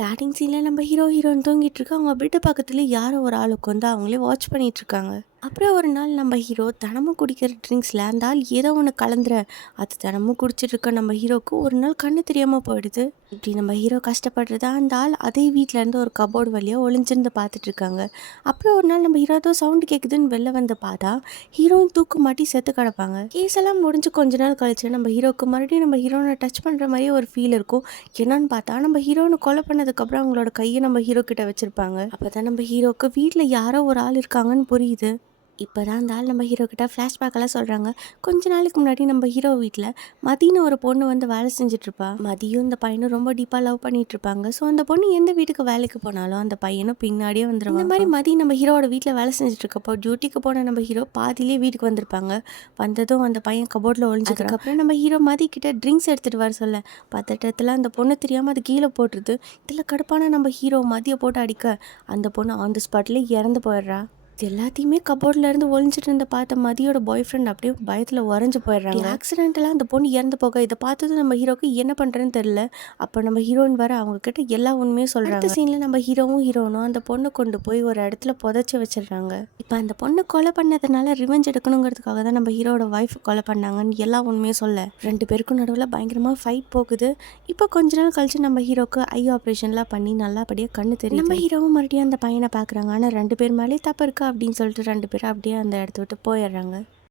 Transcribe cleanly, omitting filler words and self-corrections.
Starting சீன்ல நம்ம heroine தூங்கிட்டு இருக்கு. அவங்க பெட்டு பக்கத்துல யாரோ ஒரு ஆள் உட்காந்து அவங்களே வாட்ச் பண்ணிட்டு இருக்காங்க. அப்புறம் ஒரு நாள் நம்ம ஹீரோ தினமும் குடிக்கிற ட்ரிங்க்ஸில் அந்த ஆள் ஏதோ ஒன்று கலந்துற அது தினமும் குடிச்சிட்டு இருக்க நம்ம ஹீரோக்கு ஒரு நாள் கண்ணு தெரியாமல் போயிடுது. இப்படி நம்ம ஹீரோ கஷ்டப்படுறதா அந்த ஆள் அதே வீட்டில் இருந்து ஒரு கபோர்டு வழியாக ஒளிஞ்சிருந்து பார்த்துட்டு இருக்காங்க. அப்புறம் ஒரு நாள் நம்ம ஹீரோ ஏதோ சவுண்டு கேட்குதுன்னு வெளில வந்து பார்த்தா ஹீரோயின் தூக்கு மாட்டி செத்து கிடப்பாங்க. கேஸ் எல்லாம் முடிஞ்சு கொஞ்ச நாள் கழிச்சு நம்ம ஹீரோக்கு மறுபடியும் நம்ம ஹீரோனை டச் பண்ணுற மாதிரியே ஒரு ஃபீல் இருக்கும். என்னன்னு பார்த்தா நம்ம ஹீரோனை கொலை பண்ணதுக்கப்புறம் அவங்களோட கையை நம்ம ஹீரோ கிட்ட வச்சிருப்பாங்க. அப்போ தான் நம்ம ஹீரோக்கு வீட்டில் யாரோ ஒரு ஆள் இருக்காங்கன்னு புரியுது. இப்போ தான் அந்த ஆள் நம்ம ஹீரோ கிட்ட ஃப்ளாஷ்பேக்கெல்லாம் சொல்கிறாங்க. கொஞ்ச நாளைக்கு முன்னாடி நம்ம ஹீரோ வீட்டில் மதின்னு ஒரு பொண்ணு வந்து வேலை செஞ்சிட்ருப்பா. மதியும் இந்த பையனும் ரொம்ப டீப்பாக லவ் பண்ணிட்டு இருப்பாங்க. ஸோ அந்த பொண்ணு எந்த வீட்டுக்கு வேலைக்கு போனாலும் அந்த பையனும் பின்னாடியே வந்துடுவாங்க. இந்த மாதிரி மதி நம்ம ஹீரோட வீட்டில் வேலை செஞ்சுட்டு இருக்கப்போ டியூட்டிக்கு போன நம்ம ஹீரோ பாதியிலே வீட்டுக்கு வந்திருப்பாங்க. வந்ததும் அந்த பையன் கபோர்டில் ஒழிஞ்சதுக்கு அப்புறம் நம்ம ஹீரோ மதி கிட்ட ட்ரிங்க்ஸ் எடுத்துகிட்டு வர சொல்ல பதட்டத்தில் அந்த பொண்ணு தெரியாமல் அது கீழே போட்டுருது. இதில் கடுப்பான நம்ம ஹீரோ மதியை போட்டு அடிக்க அந்த பொண்ணு ஆன் தி ஸ்பாட்லேயே இறந்து போயிடுறா. இது எல்லாத்தையுமே கபோர்டில் இருந்து ஒழிஞ்சிட்டு இருந்த பார்த்த மதியோட பாய் ஃப்ரெண்ட் அப்படியே பயத்தில் உறைஞ்சு போயிடுறாங்க. ஆக்சிடென்டெல்லாம் அந்த பொண்ணு இறந்து போக இதை பார்த்தது நம்ம ஹீரோக்கு என்ன பண்ணுறேன்னு தெரியல. அப்போ நம்ம ஹீரோயின் வர அவங்க கிட்ட எல்லா உண்மையும் சொல்கிறாங்க. அடுத்த சீனில் நம்ம ஹீரோனும் அந்த பொண்ணை கொண்டு போய் ஒரு இடத்துல புதைச்சி வச்சிடுறாங்க. இப்போ அந்த பொண்ணை கொலை பண்ணதுனால ரிவெஞ்ச் எடுக்கணுங்கிறதுக்காக தான் நம்ம ஹீரோட ஒய்ஃப் கொலை பண்ணாங்கன்னு எல்லா உண்மையும் சொல்ல ரெண்டு பேருக்கும் நடுவில் பயங்கரமாக ஃபைட் போகுது. இப்போ கொஞ்ச நாள் கழிச்சு நம்ம ஹீரோக்கு ஐ ஆப்ரேஷன்லாம் பண்ணி நல்லபடியாக கண்ணு தெரியும். நம்ம ஹீரோவும் மறுபடியும் அந்த பையனை பார்க்குறாங்க. ஆனால் ரெண்டு பேர் மேலேயே தப்பு இருக்கா அப்படின்னு சொல்லிட்டு ரெண்டு பேரும் அப்படியே அந்த இடத்த விட்டு போயிடுறாங்க.